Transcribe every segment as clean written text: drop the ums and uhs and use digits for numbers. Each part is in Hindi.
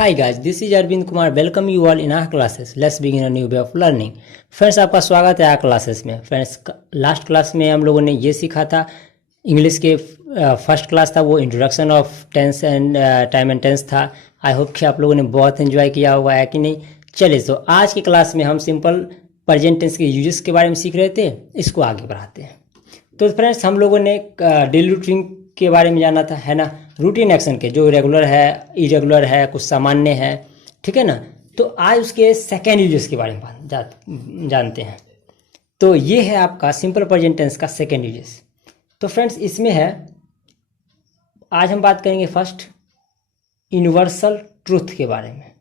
Hi guys, this is Arvind Kumar. Welcome you all in our classes. Let's begin a new way of learning. Friends आपका स्वागत है our क्लासेस में. फ्रेंड्स लास्ट क्लास में हम लोगों ने ये सीखा था इंग्लिश के फर्स्ट क्लास था वो introduction of tense and time and tense था. आई होप कि आप लोगों ने बहुत एंजॉय किया होगा है कि नहीं. चलिए तो आज की क्लास में हम सिंपल प्रेजेंट टेंस के यूजेस के बारे में सीख रहे थे, इसको आगे बढ़ाते हैं. तो फ्रेंड्स हम लोगों ने डेली रूटीन के बारे में जाना था, है ना. रूटीन एक्शन के जो रेगुलर है, इरेगुलर है, कुछ सामान्य है, ठीक है ना. तो आज उसके सेकेंड यूजेस के बारे में जानते हैं. तो ये है आपका सिंपल प्रेजेंट टेंस का सेकेंड यूजेस. तो फ्रेंड्स इसमें है, आज हम बात करेंगे फर्स्ट यूनिवर्सल ट्रूथ के बारे में.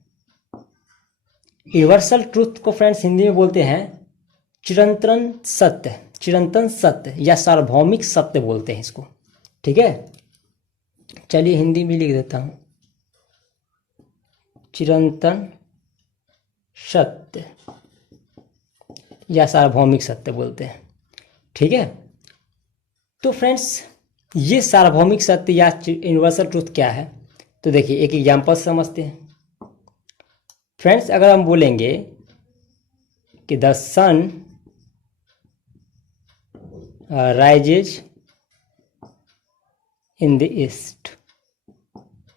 यूनिवर्सल ट्रूथ को फ्रेंड्स हिंदी में बोलते हैं चिरंतन सत्य, चिरंतन सत्य या सार्वभौमिक सत्य बोलते हैं इसको, ठीक है. चलिए हिंदी में लिख देता हूँ, चिरंतन सत्य या सार्वभौमिक सत्य बोलते हैं, ठीक है. तो फ्रेंड्स ये सार्वभौमिक सत्य या यूनिवर्सल ट्रूथ क्या है, तो देखिए एक एग्जांपल समझते हैं. फ्रेंड्स अगर हम बोलेंगे कि the sun rises in the east,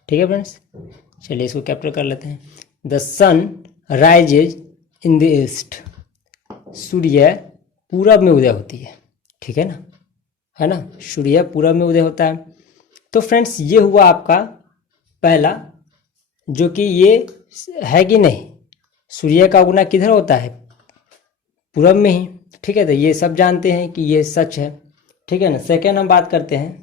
ठीक है फ्रेंड्स. चलिए इसको कैप्चर कर लेते हैं. The sun rises in the east, सूर्य पूरब में उदय होती है, ठीक है ना, है ना. सूर्य पूरब में उदय होता है. तो फ्रेंड्स ये हुआ आपका पहला, जो कि ये है कि नहीं, सूर्य का उगना किधर होता है, पूरब में ही, ठीक है. तो ये सब जानते हैं कि ये सच है, ठीक है ना. सेकेंड हम बात करते हैं,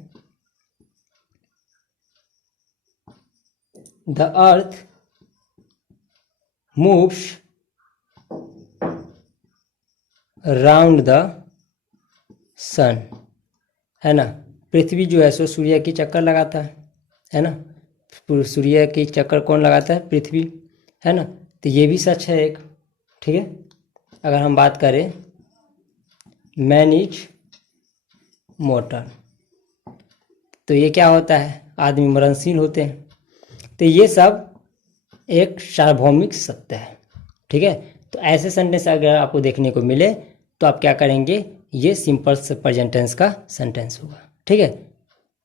the earth moves round the sun, है ना. पृथ्वी जो है सो सूर्य की चक्कर लगाता है ना. सूर्य की चक्कर कौन लगाता है, पृथ्वी, है ना. तो ये भी सच है एक, ठीक है. अगर हम बात करें मैन इज मोर्टल, तो ये क्या होता है, आदमी मरणशील होते हैं. तो ये सब एक सार्वभौमिक सत्य है, ठीक है. तो ऐसे सेंटेंस अगर आपको देखने को मिले तो आप क्या करेंगे, ये सिंपल प्रेजेंट टेंस का सेंटेंस होगा, ठीक है.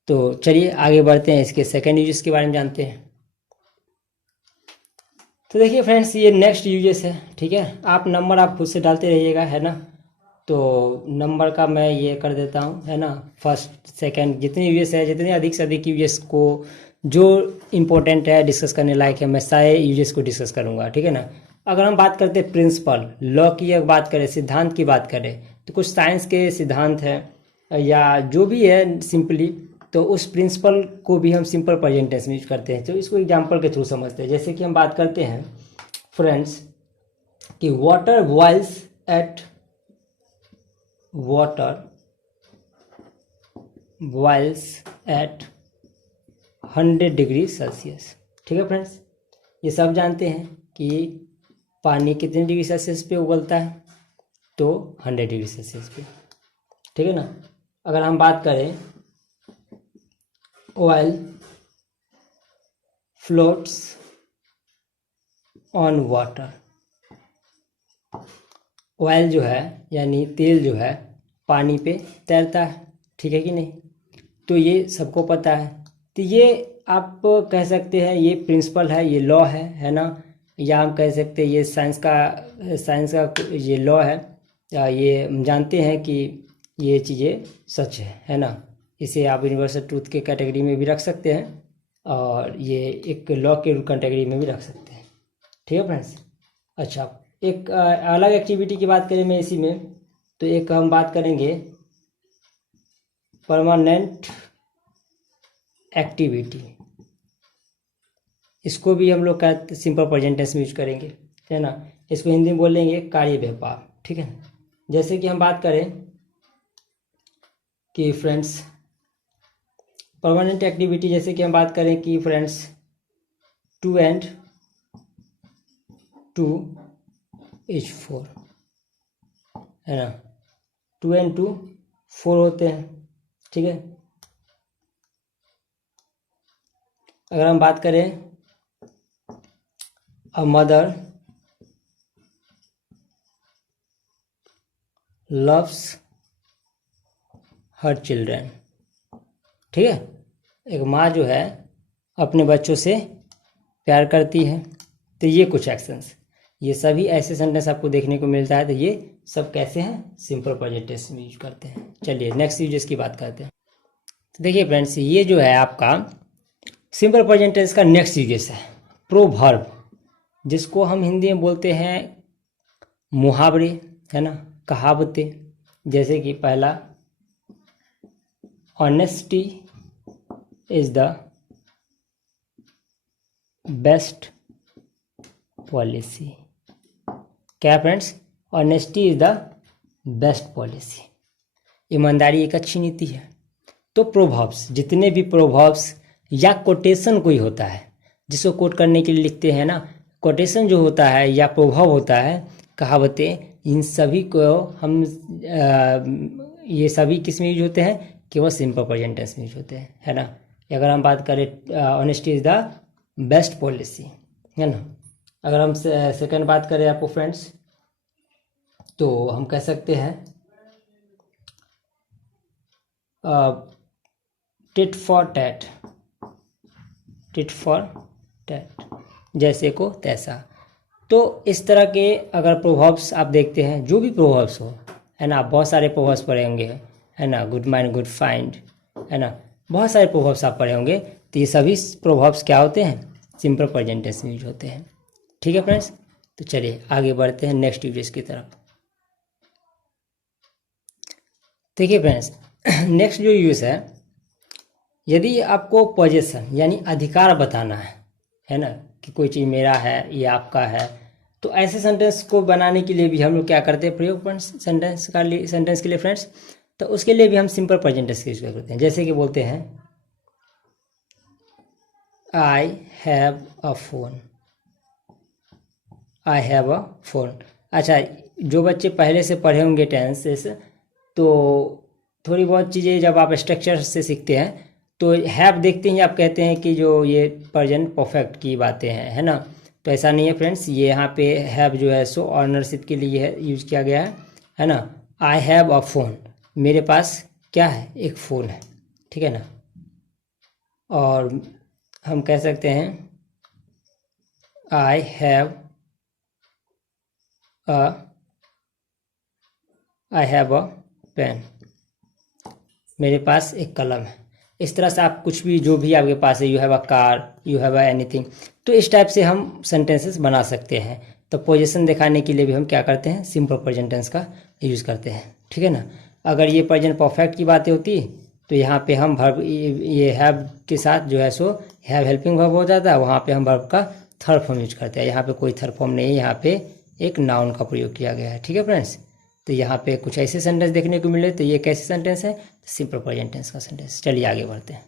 तो चलिए आगे बढ़ते हैं, इसके सेकेंड यूजेस के बारे में जानते हैं. तो देखिए फ्रेंड्स ये नेक्स्ट यूजेस है, ठीक है. आप नंबर आप खुद से डालते रहिएगा, है ना. तो नंबर का मैं ये कर देता हूँ, है ना. फर्स्ट सेकंड जितने यूजेस है, जितने अधिक से अधिक यूजेस को जो इम्पोर्टेंट है डिस्कस करने लायक है, मैं सारे यूजेस को डिस्कस करूँगा, ठीक है ना. अगर हम बात करते हैं प्रिंसिपल लॉ की, अगर बात करें सिद्धांत की बात करें, तो कुछ साइंस के सिद्धांत हैं या जो भी है सिंपली, तो उस प्रिंसिपल को भी हम सिंपल प्रेजेंट टेंस में यूज करते हैं. तो इसको एग्जांपल के थ्रू समझते हैं. जैसे कि हम बात करते हैं फ्रेंड्स कि water boils at 100 degree Celsius, ठीक है फ्रेंड्स. ये सब जानते हैं कि पानी कितने डिग्री सेल्सियस पे उबलता है, तो 100 डिग्री सेल्सियस पे, ठीक है ना. अगर हम बात करें oil floats on water, oil जो है यानी तेल जो है पानी पे तैरता है, ठीक है कि नहीं. तो ये सबको पता है. तो ये आप कह सकते हैं ये प्रिंसिपल है, ये लॉ है ना. या हम कह सकते हैं ये साइंस का ये लॉ है, या ये हम जानते हैं कि ये चीज़ें सच है ना. इसे आप यूनिवर्सल ट्रूथ के कैटेगरी में भी रख सकते हैं और ये एक लॉ के कैटेगरी में भी रख सकते हैं, ठीक है फ्रेंड्स. अच्छा एक अलग एक्टिविटी की बात करें मैं इसी में, तो एक हम बात करेंगे परमानेंट एक्टिविटी. इसको भी हम लोग का सिंपल प्रेजेंट टेंस में यूज करेंगे, है ना. इसको हिंदी में बोलेंगे कार्य व्यापार, ठीक है. जैसे कि हम बात करें कि फ्रेंड्स परमानेंट एक्टिविटी, जैसे कि हम बात करें कि फ्रेंड्स 2 and 2 is 4, है ना. 2 and 2 4 होते हैं, ठीक है. अगर हम बात करें a mother loves her children. ठीक है, एक माँ जो है अपने बच्चों से प्यार करती है। तो ये कुछ एक्शंस, ये सभी ऐसे सेंटेंस आपको देखने को मिलता है। तो ये सब कैसे हैं, सिंपल प्रेजेंट टेंस में यूज करते हैं। चलिए नेक्स्ट यूजेस की बात करते हैं। तो देखिए फ्रेंड्स, ये जो है आपका सिंपल प्रेजेंट टेंस का नेक्स्ट यूजेस है प्रोवर्ब, जिसको हम हिंदी में बोलते हैं मुहावरे, है ना, कहावतें। जैसे कि पहला, honesty is the best policy. क्या friends, honesty is the best policy, ईमानदारी एक अच्छी नीति है। तो प्रोवर्ब्स, जितने भी प्रोवर्ब्स या कोटेशन कोई होता है जिसको कोट करने के लिए लिखते हैं ना, कोटेशन जो होता है या प्रोवर्ब होता है, कहावतें, इन सभी को हम ये सभी किस में यूज होते हैं, केवल सिंपल प्रेजेंट टेंस में यूज होते हैं, है ना। अगर हम बात करें honesty is the best policy, है ना। अगर हम सेकंड बात करें आपको फ्रेंड्स, तो हम कह सकते हैं tit for tat, tit for tat, जैसे को तैसा। तो इस तरह के अगर प्रोवर्ब्स आप देखते हैं, जो भी प्रोवर्ब्स हो, है ना, बहुत सारे प्रोवर्ब्स पढ़े होंगे, है ना, गुड माइंड गुड फाइंड, है ना, बहुत सारे प्रोवर्ब्स आप पढ़े होंगे। तो ये सभी प्रोवर्ब्स क्या होते हैं, सिंपल प्रेजेंट टेंस में यूज होते हैं। ठीक है फ्रेंड्स, तो चलिए आगे बढ़ते हैं नेक्स्ट यूजेस की तरफ। देखिए फ्रेंड्स, नेक्स्ट जो यूज है, यदि आपको पोजेशन यानी अधिकार बताना है ना, कि कोई चीज़ मेरा है, ये आपका है, तो ऐसे सेंटेंस को बनाने के लिए भी हम लोग क्या करते हैं, प्रयोग सेंटेंस के लिए फ्रेंड्स, तो उसके लिए भी हम सिंपल प्रेजेंट टेंस यूज करते हैं। जैसे कि बोलते हैं I have a phone, I have a phone. अच्छा, जो बच्चे पहले से पढ़े होंगे टेंसेस, तो थोड़ी बहुत चीज़ें जब आप स्ट्रक्चर से सीखते हैं तो हैव देखते हैं, आप कहते हैं कि जो ये प्रेजेंट परफेक्ट की बातें हैं, है ना। तो ऐसा नहीं है फ्रेंड्स, ये यहाँ पे हैव जो है सो ऑनरशिप के लिए है यूज किया गया है ना। आई हैव अ फोन, मेरे पास क्या है, एक फ़ोन है, ठीक है ना। और हम कह सकते हैं आई हैव अ पेन, मेरे पास एक कलम है। इस तरह से आप कुछ भी, जो भी आपके पास है, you have a car, you have a anything, तो इस टाइप से हम सेंटेंसेस बना सकते हैं। तो पोजीशन दिखाने के लिए भी हम क्या करते हैं, सिंपल प्रेजेंट टेंस का यूज़ करते हैं, ठीक है ना। अगर ये प्रेजेंट परफेक्ट की बातें होती तो यहाँ पे हम वर्ब, ये हैव के साथ जो है सो हैव हेल्पिंग वर्ब हो जाता है, वहाँ पे हम वर्ब का थर्ड फॉर्म यूज करते हैं। यहाँ पे कोई थर्ड फॉर्म नहीं है, यहाँ पे एक नाउन का प्रयोग किया गया है, ठीक है फ्रेंड्स। तो यहाँ पे कुछ ऐसे सेंटेंस देखने को मिले, तो ये कैसे सेंटेंस है, सिंपल प्रेजेंट टेंस का सेंटेंस। चलिए आगे बढ़ते हैं।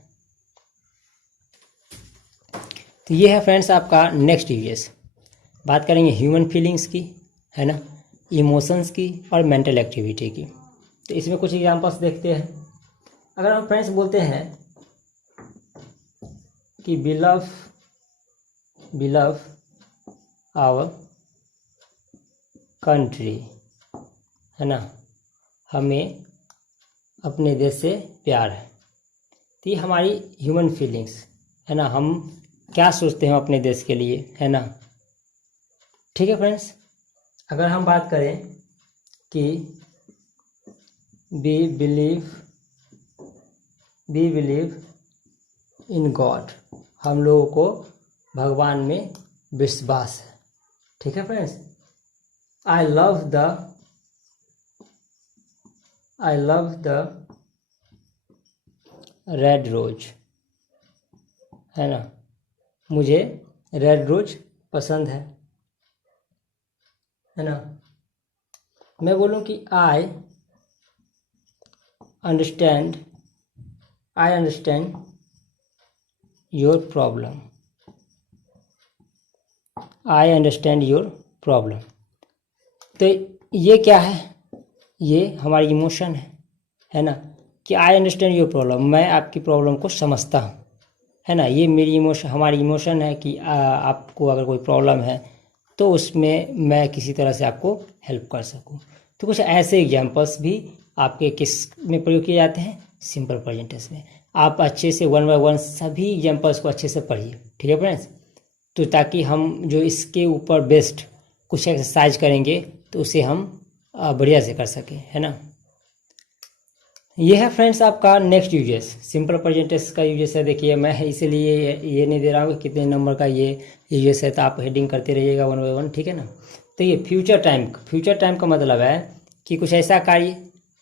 तो ये है फ्रेंड्स आपका नेक्स्ट यूजेस। बात करेंगे ह्यूमन फीलिंग्स की, है ना, इमोशंस की और मेंटल एक्टिविटी की। तो इसमें कुछ एग्जांपल्स देखते हैं। अगर हम फ्रेंड्स बोलते हैं कि बिलव आवर कंट्री, है ना, हमें अपने देश से प्यार है, तो ये हमारी ह्यूमन फीलिंग्स, है ना, हम क्या सोचते हैं अपने देश के लिए, है ना। ठीक है फ्रेंड्स, अगर हम बात करें कि वी बिलीव इन गॉड, हम लोगों को भगवान में विश्वास है, ठीक है friends. I love the red rose, है ना, मुझे रेड रोज पसंद है ना। मैं बोलूं कि I understand your problem, I understand your problem. तो ये क्या है, ये हमारी इमोशन है ना, कि आई अंडरस्टैंड योर प्रॉब्लम, मैं आपकी प्रॉब्लम को समझता हूँ, है ना। ये मेरी इमोशन, हमारी इमोशन है कि आपको अगर कोई प्रॉब्लम है तो उसमें मैं किसी तरह से आपको हेल्प कर सकूं। तो कुछ ऐसे एग्जांपल्स भी आपके किस में प्रयोग किए जाते हैं, सिंपल प्रेजेंट टेंस में। आप अच्छे से 1 बाय 1 सभी एग्जांपल्स को अच्छे से पढ़िए, ठीक है फ्रेंड्स। तो ताकि हम जो इसके ऊपर बेस्ड कुछ एक्सरसाइज करेंगे तो उसे हम बढ़िया से कर सकें, है ना। ये है फ्रेंड्स आपका next uses, simple present tense का यूजेस है। देखिए मैं इसीलिए ये नहीं दे रहा हूँ कि कितने नंबर का ये यूजेस है, तो आप हेडिंग करते रहिएगा 1 बाय 1, ठीक है ना। तो ये फ्यूचर टाइम का मतलब है कि कुछ ऐसा कार्य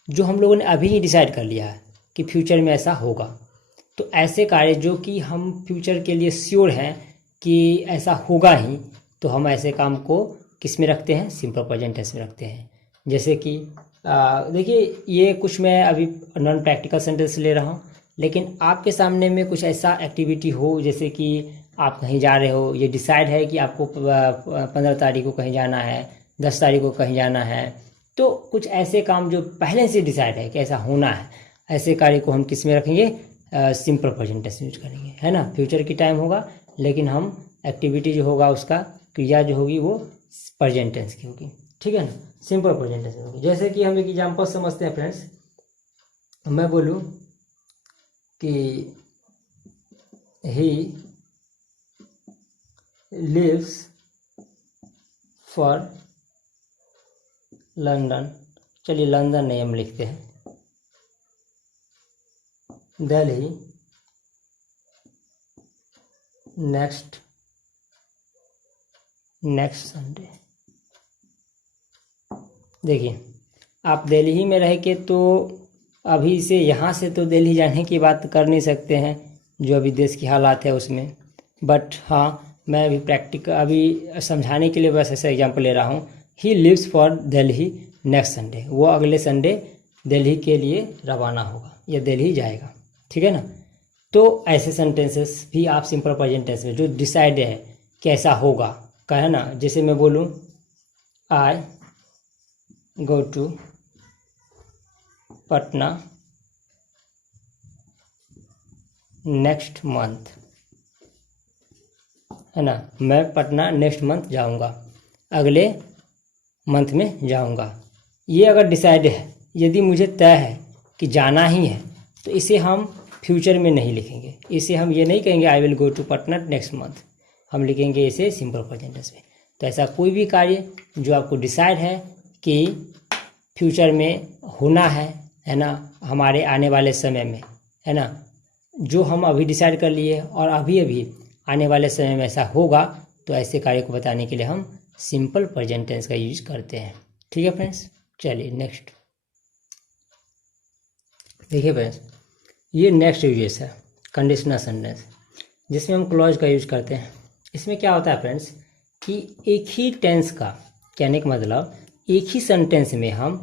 जो हम लोगों ने अभी ही डिसाइड कर लिया है कि फ्यूचर में ऐसा होगा। तो ऐसे कार्य जो कि हम फ्यूचर के लिए श्योर हैं कि ऐसा होगा ही, तो हम ऐसे काम को किस में रखते हैं, सिंपल प्रेजेंट टेंस में रखते हैं। जैसे कि देखिए ये कुछ मैं अभी नॉन प्रैक्टिकल सेंटेंस ले रहा हूँ, लेकिन आपके सामने में कुछ ऐसा एक्टिविटी हो, जैसे कि आप कहीं जा रहे हो, ये डिसाइड है कि आपको 15 तारीख को कहीं जाना है, 10 तारीख को कहीं जाना है। तो कुछ ऐसे काम जो पहले से डिसाइड है कि ऐसा होना है, ऐसे कार्य को हम किस में रखेंगे, सिंपल प्रेजेंट टेंस यूज करेंगे, है ना। फ्यूचर की टाइम होगा, लेकिन हम एक्टिविटी जो होगा, उसका क्रिया जो होगी वो प्रेजेंट टेंस की होगी, ठीक है ना, सिंपल प्रेजेंट टेंस में होगी। जैसे कि हम एक एग्जांपल समझते हैं फ्रेंड्स। मैं बोलूँ कि ही लिव्स फॉर लंदन, चलिए लंदन नहीं हम लिखते हैं, दिल्ली नेक्स्ट संडे। देखिए आप दिल्ली ही में रह के तो अभी से यहाँ से तो दिल्ली जाने की बात कर नहीं सकते हैं, जो अभी देश की हालात है उसमें। बट हाँ, मैं अभी समझाने के लिए बस ऐसा एग्जांपल ले रहा हूँ। He lives for Delhi next Sunday, वो अगले संडे दिल्ली के लिए रवाना होगा या दिल्ली जाएगा, ठीक है ना। तो ऐसे सेंटेंसेस भी आप सिंपल प्रेजेंट टेंस में जो डिसाइड है कि ऐसा होगा का, है ना। जैसे मैं बोलूँ I go to Patna next month, है ना, मैं पटना नेक्स्ट मंथ जाऊंगा, अगले मंथ में जाऊंगा। ये अगर डिसाइड है, यदि मुझे तय है कि जाना ही है, तो इसे हम फ्यूचर में नहीं लिखेंगे। इसे हम ये नहीं कहेंगे I will go to Patna next month, हम लिखेंगे इसे सिंपल प्रेजेंट टेंस में। तो ऐसा कोई भी कार्य जो आपको डिसाइड है कि फ्यूचर में होना है ना, हमारे आने वाले समय में, है ना, जो हम अभी डिसाइड कर लिए और अभी आने वाले समय में ऐसा होगा, तो ऐसे कार्य को बताने के लिए हम सिंपल प्रेजेंट टेंस का यूज करते हैं, ठीक है फ्रेंड्स। चलिए नेक्स्ट देखिए फ्रेंड्स, ये नेक्स्ट यूजेस है कंडीशनल सेंटेंस, जिसमें हम क्लॉज का यूज करते हैं। इसमें क्या होता है फ्रेंड्स कि एक ही टेंस का, कहने का मतलब एक ही सेंटेंस में हम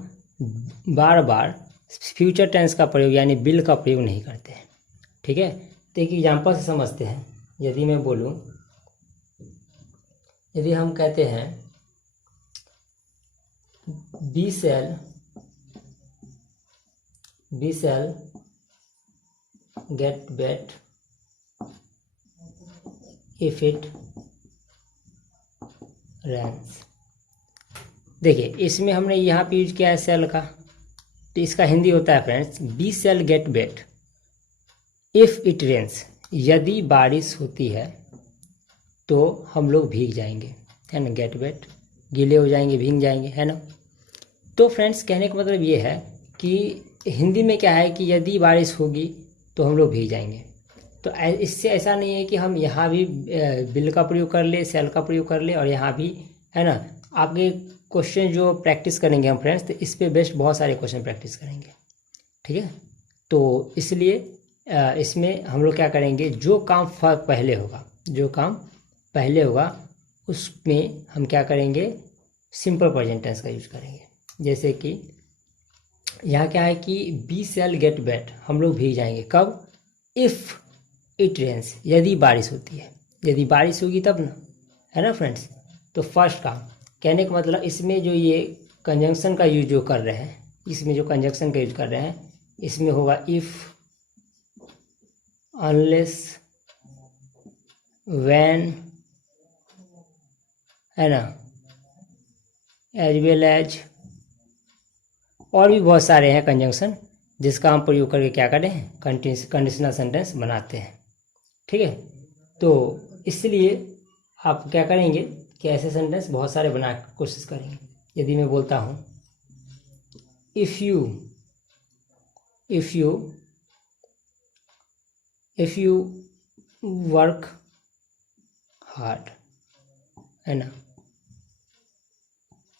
बार बार फ्यूचर टेंस का प्रयोग यानी विल का प्रयोग नहीं करते हैं, ठीक है। तो एक एग्जांपल से समझते हैं। यदि मैं बोलूं, यदि हम कहते हैं we shall get wet if it rains. देखिए इसमें हमने यहाँ पे यूज किया है सेल का, तो इसका हिंदी होता है friends, we shall get wet if it rains. यदि बारिश होती है तो हम लोग भीग जाएंगे, है ना, गेट बेट गीले हो जाएंगे, भीग जाएंगे, है ना। तो फ्रेंड्स कहने का मतलब ये है कि हिंदी में क्या है कि यदि बारिश होगी तो हम लोग भीग जाएंगे। तो इससे ऐसा नहीं है कि हम यहाँ भी बिल का प्रयोग कर ले, सेल का प्रयोग कर ले और यहाँ भी, है ना। आपके क्वेश्चन जो प्रैक्टिस करेंगे हम फ्रेंड्स, तो इस पे बेस्ट बहुत सारे क्वेश्चन प्रैक्टिस करेंगे, ठीक है। तो इसलिए इसमें हम लोग क्या करेंगे, जो काम पहले होगा उसमें हम क्या करेंगे, सिंपल प्रेजेंट टेंस का यूज करेंगे। जैसे कि यहाँ क्या है कि बी सेल गेट बेट, हम लोग भीग जाएंगे कब, इफ़ इट रेन्स, यदि बारिश होती है, यदि बारिश होगी तब ना, है ना फ्रेंड्स। तो फर्स्ट काम, कहने का मतलब इसमें जो ये कंजंक्शन का यूज जो कर रहे हैं, इसमें होगा इफ़, अनलेस, व्हेन, है ना, एज वेल एज, और भी बहुत सारे हैं कंजंक्शन जिसका हम प्रयोग करके क्या करें, कंडीशनल सेंटेंस बनाते हैं। ठीक है, तो इसलिए आप क्या करेंगे कि ऐसे सेंटेंस बहुत सारे बना के कोशिश करेंगे। यदि मैं बोलता हूँ इफ़ यू वर्क हार्ड, है ना,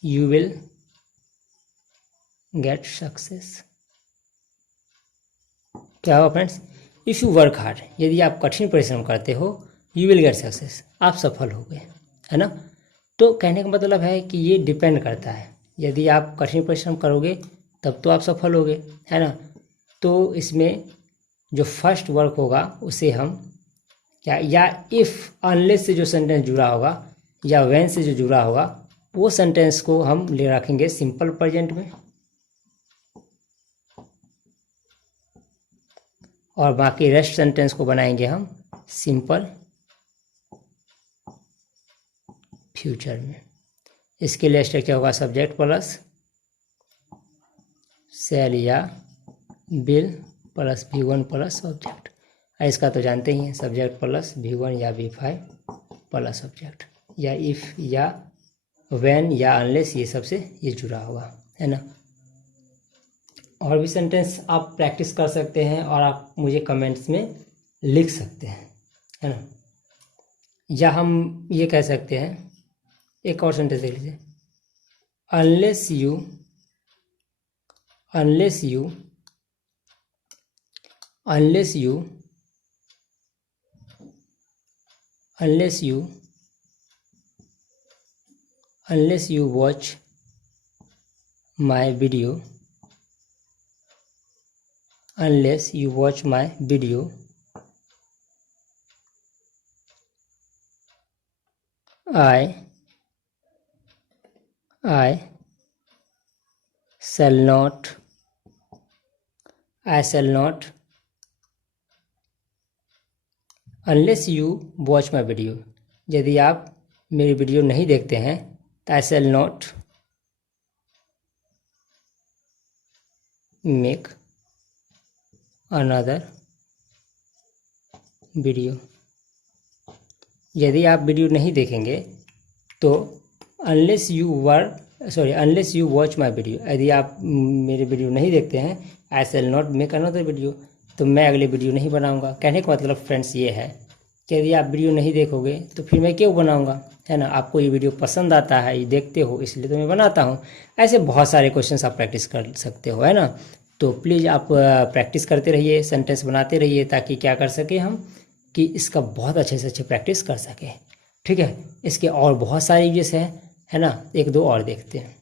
यू विल गेट सक्सेस। क्या हुआ friends, if you work hard, यदि आप कठिन परिश्रम करते हो, यू विल गेट सक्सेस, आप सफल हो गए, है ना। तो कहने का मतलब है कि ये डिपेंड करता है, यदि आप कठिन परिश्रम करोगे तब तो आप सफल होगे, है ना। तो इसमें जो फर्स्ट वर्क होगा उसे हम क्या, या इफ़ अनलेस से जो सेंटेंस जुड़ा होगा या व्हेन से जो जुड़ा होगा वो सेंटेंस को हम ले रखेंगे सिंपल प्रेजेंट में, और बाकी रेस्ट सेंटेंस को बनाएंगे हम सिंपल फ्यूचर में। इसके लिए स्ट्रक्चर होगा सब्जेक्ट प्लस शैल या will plus V1 plus object. इसका तो जानते ही हैं, सब्जेक्ट प्लस V1 या V5 प्लस ऑब्जेक्ट, या इफ़ या व्हेन या अनलेस, ये सबसे ये जुड़ा हुआ, है ना। और भी सेंटेंस आप प्रैक्टिस कर सकते हैं और आप मुझे कमेंट्स में लिख सकते हैं, है ना। या हम ये कह सकते हैं, एक और सेंटेंस देख लीजिए, unless you watch my video, I shall not unless you watch my video, यदि आप मेरी वीडियो नहीं देखते हैं तो I shall not make another video, यदि आप वीडियो नहीं देखेंगे तो unless you watch my video, यदि आप मेरी वीडियो नहीं देखते हैं I shall not make another video, तो मैं अगली वीडियो नहीं बनाऊंगा। कहने का मतलब फ्रेंड्स ये है कि यदि आप वीडियो नहीं देखोगे तो फिर मैं क्यों बनाऊंगा, है ना। आपको ये वीडियो पसंद आता है, ये देखते हो, इसलिए तो मैं बनाता हूँ। ऐसे बहुत सारे क्वेश्चंस आप प्रैक्टिस कर सकते हो, है ना। तो प्लीज़ आप प्रैक्टिस करते रहिए, सेंटेंस बनाते रहिए, ताकि क्या कर सके हम कि इसका बहुत अच्छे से अच्छे प्रैक्टिस कर सके। ठीक है, इसके और बहुत सारे यूजेस हैं, है ना। एक दो और देखते हैं।